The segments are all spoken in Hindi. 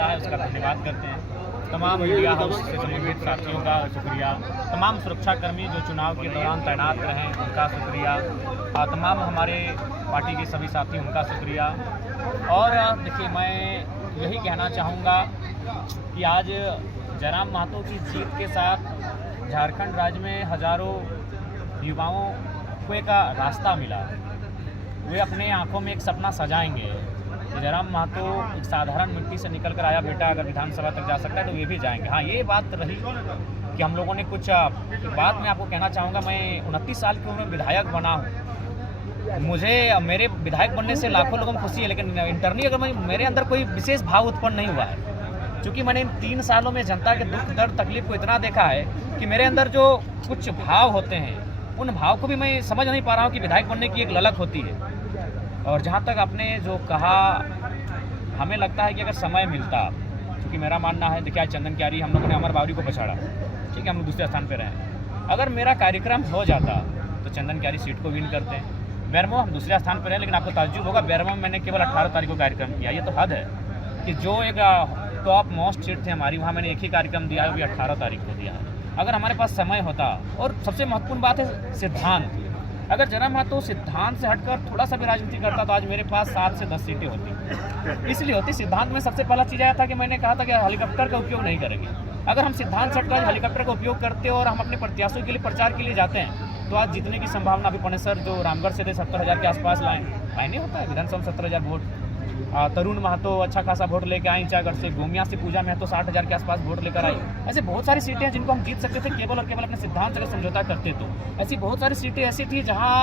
मिला है उसका धन्यवाद करते हैं। तमाम मीडिया हाउस से संबंधित साथियों का शुक्रिया, तमाम सुरक्षाकर्मी जो चुनाव के दौरान तैनात रहे उनका शुक्रिया, तमाम हमारे पार्टी के सभी साथी उनका शुक्रिया। और देखिए, मैं यही कहना चाहूँगा कि आज जयराम महतो की जीत के साथ झारखंड राज्य में हज़ारों युवाओं को एक रास्ता मिला। वे अपने आंखों में एक सपना सजाएंगे। जयराम महतो एक साधारण मिट्टी से निकल कर आया बेटा, अगर विधानसभा तक जा सकता है तो वे भी जाएंगे। हाँ, ये बात रही कि हम लोगों ने कुछ बात मैं आपको कहना चाहूँगा। मैं 29 साल की उम्र में विधायक बना हूँ। मुझे मेरे विधायक बनने से लाखों लोगों को खुशी है, लेकिन इंटरनली अगर मेरे अंदर कोई विशेष भाव उत्पन्न नहीं हुआ है, क्योंकि मैंने इन 3 सालों में जनता के दुख दर्द तकलीफ को इतना देखा है कि मेरे अंदर जो कुछ भाव होते हैं उन भाव को भी मैं समझ नहीं पा रहा हूँ कि विधायक बनने की एक ललक होती है। और जहाँ तक आपने जो कहा, हमें लगता है कि अगर समय मिलता, क्योंकि मेरा मानना है, देखिए चंदन क्यारी हम लोगों ने अमर बावरी को पछाड़ा, ठीक है, हम लोग दूसरे स्थान पर रहे। अगर मेरा कार्यक्रम हो जाता तो चंदन क्यारी सीट को विन करते हैं। बैरमो हम दूसरे स्थान पर हैं, लेकिन आपको ताज्जुब होगा, बैरमो में मैंने केवल 18 तारीख को कार्यक्रम किया। ये तो हद है कि जो एक टॉप मोस्ट सीट थी हमारी, वहाँ मैंने एक ही कार्यक्रम दिया है, वो भी 18 तारीख को दिया है। अगर हमारे पास समय होता, और सबसे महत्वपूर्ण बात है सिद्धांत, अगर जयराम महतो सिद्धांत से हटकर थोड़ा सा भी राजनीति करता तो आज मेरे पास 7 से 10 सीटें होती। इसलिए होती, सिद्धांत में सबसे पहला चीज़ आया था कि मैंने कहा था कि हेलीकॉप्टर का उपयोग नहीं करेंगे। अगर हम सिद्धांत से हटकर हेलीकॉप्टर का उपयोग करते और हम अपने प्रत्याशियों के लिए प्रचार के लिए जाते हैं तो आज जीतने की संभावना अभी पनेसर जो रामगढ़ से थे 70,000 के आसपास लाएँ नहीं होता है। विधानसभा में 17,000 वोट, तरुण महतो अच्छा खासा वोट लेकर आई, ईंचागढ़ से गोमिया से पूजा महतो 60,000 के आसपास वोट लेकर आई। ऐसे बहुत सारी सीटें हैं जिनको हम जीत सकते थे केवल और केवल अपने सिद्धांत से समझौता करते। तो ऐसी बहुत सारी सीटें ऐसी थी जहाँ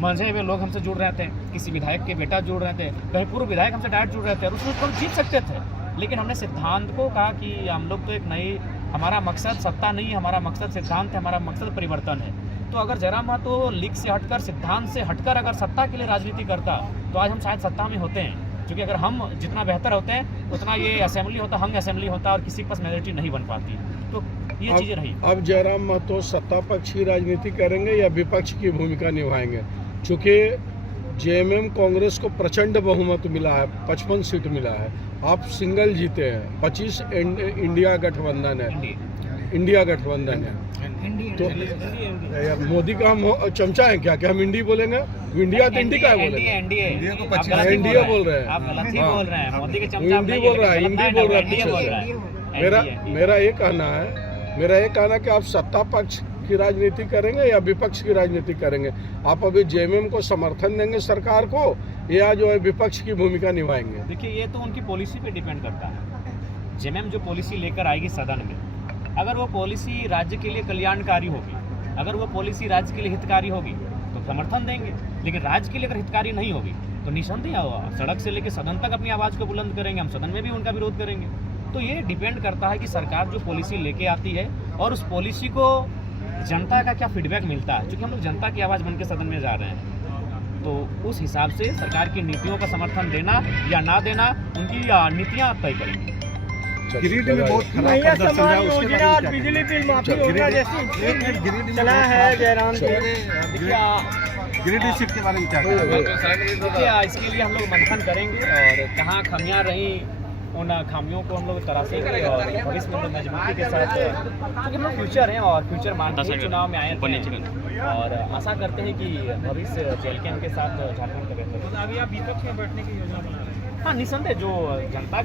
मंझे हुए लोग हमसे जुड़ रहे थे, किसी विधायक के बेटा जुड़ रहे थे, कहीं पूर्व विधायक हमसे डायरेक्ट जुड़ रहे थे, और उसमें हम जीत सकते थे। लेकिन हमने सिद्धांत को कहा कि हम लोग तो एक नई, हमारा मकसद सत्ता नहीं, हमारा मकसद सिद्धांत है, हमारा मकसद परिवर्तन है। तो अगर जयराम महतो लीग से हटकर, सिद्धांत से हटकर अगर सत्ता के लिए राजनीति करता तो आज हम शायद सत्ता में होते हैं। क्योंकि अगर हम जितना बेहतर होते हैं उतना ये असेंबली होता, हंग असेंबली होता, और किसी के पास मेजोरिटी नहीं बन पाती। तो ये चीज़ें रही। अब जयराम महतो सत्ता पक्ष की राजनीति करेंगे या विपक्ष की भूमिका निभाएंगे? चूँकि जेएमएम कांग्रेस को प्रचंड बहुमत मिला है, 55 सीट मिला है, आप सिंगल जीते हैं, 25 इंडिया गठबंधन है, इंडिया गठबंधन है। तो मोदी का हम चमचा है क्या? हम इंडी बोलेंगे? इंडिया तो इंडी का बोलेंगे, एनडीए बोल रहे हैं, आप गलत ही बोल रहे हैं। मोदी के चमचा इंडी बोल रहा है, इंडी बोल रहा है। मेरा ये कहना है कि आप सत्ता पक्ष की राजनीति करेंगे या विपक्ष की राजनीति करेंगे? आप अभी जेएमएम को समर्थन देंगे सरकार को, या जो है विपक्ष की भूमिका निभाएंगे? देखिए, ये तो उनकी पॉलिसी पे डिपेंड करता है। जेएमएम जो पॉलिसी लेकर आएगी सदन में, अगर वो पॉलिसी राज्य के लिए कल्याणकारी होगी, अगर वो पॉलिसी राज्य के लिए हितकारी होगी तो समर्थन देंगे। लेकिन राज्य के लिए अगर हितकारी नहीं होगी तो निसंदेह सड़क से लेकर सदन तक अपनी आवाज़ को बुलंद करेंगे, हम सदन में भी उनका विरोध करेंगे। तो ये डिपेंड करता है कि सरकार जो पॉलिसी लेके आती है और उस पॉलिसी को जनता का क्या फीडबैक मिलता है। क्योंकि हम लोग जनता की आवाज़ बन के सदन में जा रहे हैं, तो उस हिसाब से सरकार की नीतियों का समर्थन देना या ना देना उनकी नीतियाँ तय करेंगी। गिरिडीह में बहुत खराब प्रदर्शन रहा, उसके बाद बिजली बिल माफी होगा जैसे चला है जयराम जी, गिरिडीह सीट के बारे में क्या कहेंगे? देखिए, इसके लिए हम लोग मंथन करेंगे और कहाँ खामियां रही उन खामियों को हम लोग तराशेंगे और भविष्य में हम लोग मजबूती के साथ, क्योंकि हम लोग फ्यूचर हैं और फ्यूचर मान के चुनाव में आए थे और आशा करते हैं कि भविष्य जेएलके के साथ झारखंड का बेहतर। अभी आप विपक्ष में बैठने की योजना बना रहे हैं? हाँ, निसंदेह जो जनता